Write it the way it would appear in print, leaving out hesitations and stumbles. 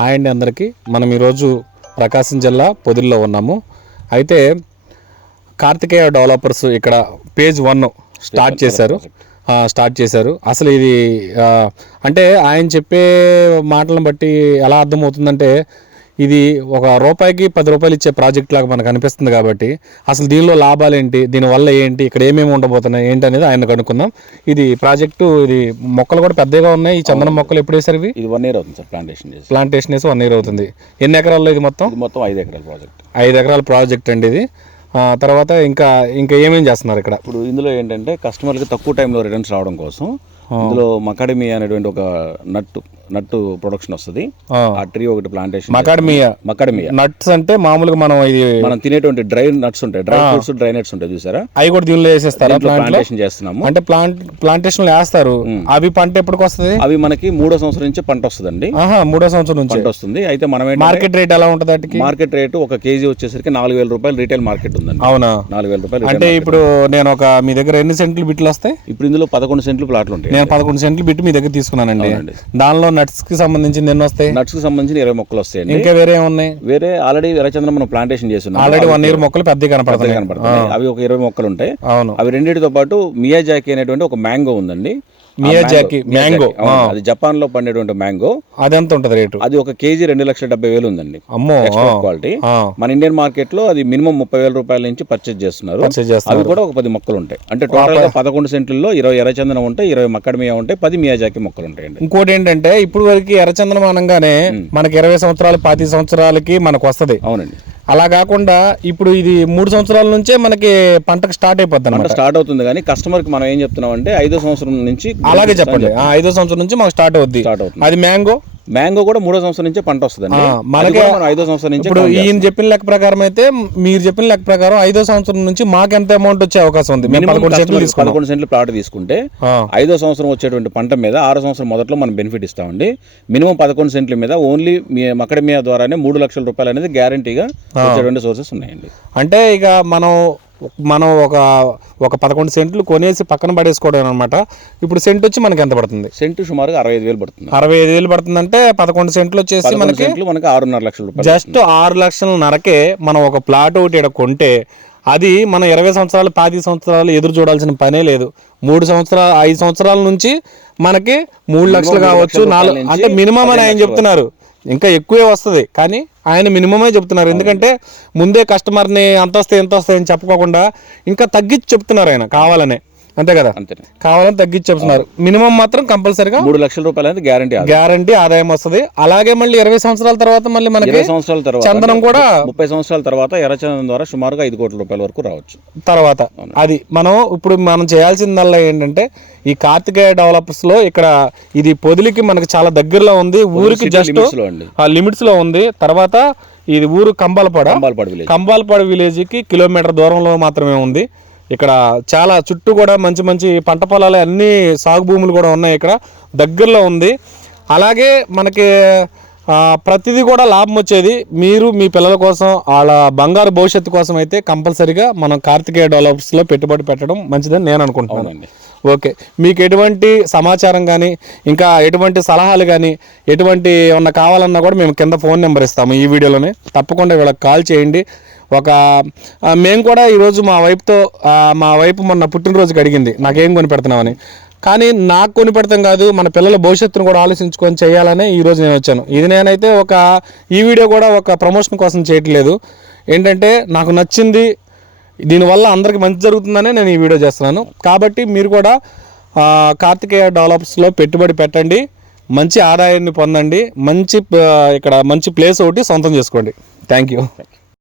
Hi అండి అందరికీ. మనం ఈరోజు ప్రకాశం జిల్లా పొదిల్లో ఉన్నాము. అయితే కార్తికేయ డెవలపర్స్ ఇక్కడ పేజ్ 1 స్టార్ట్ చేశారు. అసలు ఇది అంటే ఆయన చెప్పే మాటలను బట్టి ఎలా అర్థమవుతుందంటే ఇది ఒక రూపాయికి 10 రూపాయలు ఇచ్చే ప్రాజెక్ట్ లాగా మనకు అనిపిస్తుంది. కాబట్టి అసలు దీనిలో లాభాలు ఏంటి, దీనివల్ల ఏంటి, ఇక్కడ ఏమేమి ఉండబోతున్నాయి ఏంటి అనేది ఆయన కనుక్కుందాం. ఇది ప్రాజెక్టు, ఇది మొక్కలు కూడా పెద్దగా ఉన్నాయి. ఈ చందనం మొక్కలు ఎప్పుడు వేసారు? ఇది 1 year అవుతుంది సార్. ప్లాంటేషన్ వేసి 1 year అవుతుంది. ఎన్ని ఎకరాల్లో ఇది మొత్తం? 5 ఎకరాల ప్రాజెక్ట్. 5 ఎకరాల ప్రాజెక్ట్ అండి ఇది. తర్వాత ఇంకా ఏమేం చేస్తున్నారు ఇక్కడ? ఇప్పుడు ఇందులో ఏంటంటే కస్టమర్కి తక్కువ టైంలో రిటర్న్స్ రావడం కోసం ఇందులో మకాడమియా అనేటువంటి ఒక నట్టు ప్రొడక్షన్ వస్తుంది. ఆ ట్రీ ఒకటి ప్లాంటేషన్. మకాడమియా నట్స్ అంటే మామూలుగా మనం తినేటువంటి డ్రై నట్స్ ఉంటాయి, డ్రై ఫ్రూట్స్, డ్రై నట్స్ ఉంటాయి చూసారా, అవి కూడా దీనిలో వేసేస్తారా? ప్లాంటేషన్ చేస్తున్నాము. అంటే ప్లాంటేషన్ లో వేస్తారు. అవి పంట ఎప్పటికి వస్తుంది? అవి మనకి 3వ సంవత్సరం నుంచి పంట వస్తుందండి. 3వ సంవత్సరం నుంచి పంట వస్తుంది. అయితే మనం మార్కెట్ రేట్ ఎలా ఉంటుంది? మార్కెట్ రేటు 1 kg వచ్చేసరికి 4,000 రూపాయలు రీటైల్ మార్కెట్ ఉందండి. అవునా? 4,000 రూపాయలు. అంటే ఇప్పుడు నేను మీ దగ్గర ఎన్ని సెంట్లు బిట్లు వస్తాయి? ఇప్పుడు ఇందులో 11 సెంట్లు ప్లాట్లు ఉంటాయి. నేను 11 సెంట్లు బిట్ మీ దగ్గర తీసుకున్నానండి. దానిలో నట్స్ కి సంబంధించి ఎన్ని వస్తాయి? నట్స్ కి సంబంధించిన 20 మొక్కలు వస్తాయండి. ఇంకా వేరే ఉన్నాయి? వేరే ఆల్రెడీ ఎర్రచందనం మనం ప్లాంటేషన్ చేస్తున్నాం. ఆల్రెడీ 1 year మొక్కలు పెద్దగా కనపడతాయి. అవి ఒక 20 మొక్కలు ఉంటాయి. అవును. అవి రెండింటితో పాటు మియాజాకి అనేటువంటి ఒక మ్యాంగో ఉందండి. మియాజాకి మ్యాంగో, అది జపాన్ లో పండేటువంటి మ్యాంగో. అది ఎంత ఉంటుంది రేటు? అది 1 kg 2,70,000 ఉందండి. అమ్మో, ఎక్స్పోర్ట్ క్వాలిటీ. మన ఇండియన్ మార్కెట్ లో అది మినిమం 30,000 రూపాయల నుంచి పర్చేజ్ చేస్తున్నారు. అవి కూడా ఒక 10 మొక్కలు ఉంటాయి. అంటే టోటల్ గా 11 సెంట్లలో 20 ఎర్రచందనం ఉంటాయి, 20 మక్కడమియా ఉంటాయి, 10 మియాజాకి మొక్కలు ఉంటాయండి. ఇంకోటి ఏంటంటే ఇప్పుడు వరకు ఎర్రచందనం అనగానే మనకి 20 సంవత్సరాలు 25 సంవత్సరాలకి మనకు వస్తుంది. అవునండి. అలా కాకుండా ఇప్పుడు ఇది 3 సంవత్సరాల నుంచే మనకి పంటకు స్టార్ట్ అయిపోతుంది. పంట స్టార్ట్ అవుతుంది. కానీ కస్టమర్ కి మనం ఏం చెప్తున్నాం అంటే 5వ సంవత్సరం నుంచి అలాగే చెప్పండి. 5వ సంవత్సరం నుంచి మాకు స్టార్ట్ అవుద్ది. అది మ్యాంగో కూడా 3వ సంవత్సరం నుంచే పంట వస్తుందండి. మనకి 5వ సంవత్సరం నుంచి. ఇప్పుడు ఈయన చెప్పిన లెక్క ప్రకారం అయితే, మీరు చెప్పిన లెక్క ప్రకారం 5వ సంవత్సరం నుంచి మాకు ఎంత అమౌంట్ వచ్చే అవకాశం ఉంది? 11 సెంట్లు ప్లాట్ తీసుకుంటే 5వ సంవత్సరం వచ్చేటువంటి పంట మీద 6వ సంవత్సరం మొదట్లో మనం బెనిఫిట్ ఇస్తామండి. మినిమం 11 సెంట్ల మీద ఓన్లీ మకడమియా ద్వారానే 3 లక్షల రూపాయలు అనేది గ్యారంటీగా వచ్చేటువంటి సోర్సెస్ ఉన్నాయండి. అంటే ఇక మనం ఒక 11 సెంట్లు కొనేసి పక్కన పడేసుకోవడం అనమాట. ఇప్పుడు సెంట్ వచ్చి మనకి ఎంత పడుతుంది? సెంటు సుమారుగా 65,000 పడుతుంది. 65,000 పడుతుందంటే 11 సెంట్లు వచ్చేసి మనకి 6.5 లక్షల రూపాయలు. జస్ట్ 6,00,000 మనం ఒక ప్లాట్ ఒకటి ఇక్కడ కొంటే అది మనం 20 సంవత్సరాలు 25 సంవత్సరాలు ఎదురు చూడాల్సిన పనే లేదు. 5 సంవత్సరాల నుంచి మనకి 3 లక్షలు కావచ్చు, 4, అంటే మినిమం అని ఆయన చెప్తున్నారు. ఇంకా ఎక్కువే వస్తుంది కానీ ఆయన మినిమమే చెప్తున్నారు. ఎందుకంటే ముందే కస్టమర్ని ఎంత వస్తాయి అని చెప్పుకోకుండా ఇంకా తగ్గించి చెప్తున్నారు ఆయన కావాలనే. అంతే కదా? కావాలని తగ్గించి చెప్తున్నారు. మినిమం మాత్రం కంపల్సరీగా 3 లక్షల రూపాయలు అనేది గ్యారంటీ ఆదాయం వస్తుంది. అలాగే మళ్ళీ 20 సంవత్సరాల తర్వాత మళ్ళీ మనకి 20 సంవత్సరాల తర్వాత చందనం కూడా 30 సంవత్సరాల తర్వాత ఎర్రచందనం ద్వారా సుమారుగా 5 కోట్ల రూపాయల వరకు రావచ్చు. తర్వాత అది ఇప్పుడు మనం చేయాల్సిందల్లా ఏంటంటే ఈ కార్తికేయ డెవలపర్స్ లో ఇక్కడ ఇది పొదిలికి మనకి చాలా దగ్గరలో ఉంది. ఊరికి జస్ట్ లిమిట్స్ లో ఉంది. తర్వాత ఇది ఊరు కంబాలపాడు విలేజ్ కి కిలోమీటర్ దూరంలో మాత్రమే ఉంది. ఇక్కడ చాలా చుట్టూ కూడా మంచి మంచి పంట పొలాలు, అన్ని సాగు భూములు కూడా ఉన్నాయి. ఇక్కడ దగ్గరలో ఉంది. అలాగే మనకి ప్రతిదీ కూడా లాభం వచ్చేది. మీరు మీ పిల్లల కోసం, వాళ్ళ బంగారు భవిష్యత్తు కోసం అయితే కంపల్సరీగా మనం కార్తికేయ డెవలపర్స్లో పెట్టుబడి పెట్టడం మంచిదని నేను అనుకుంటున్నాను. ఓకే, మీకు ఎటువంటి సమాచారం కానీ, ఇంకా ఎటువంటి సలహాలు కానీ, ఎటువంటి ఏమన్నా కావాలన్నా కూడా మేము కింద ఫోన్ నెంబర్ ఇస్తాము ఈ వీడియోలోనే. తప్పకుండా వీళ్ళకి కాల్ చేయండి. మేము కూడా ఈరోజు మా వైపు మొన్న పుట్టినరోజుకి అడిగింది నాకేం కొని పెడుతున్నామని. కానీ నాకు కొని పెడతాం కాదు, మన పిల్లల భవిష్యత్తును కూడా ఆలోచించుకొని చేయాలని ఈరోజు నేను వచ్చాను. ఇది నేనైతే ఈ వీడియో కూడా ఒక ప్రమోషన్ కోసం చేయట్లేదు. ఏంటంటే నాకు నచ్చింది, దీనివల్ల అందరికీ మంచి జరుగుతుందనే నేను ఈ వీడియో చేస్తున్నాను. కాబట్టి మీరు కూడా కార్తికేయ డెవలపర్స్లో పెట్టుబడి పెట్టండి, మంచి ఆదాయాన్ని పొందండి, ఇక్కడ మంచి ప్లేస్ ఒకటి సొంతం చేసుకోండి. Thank you.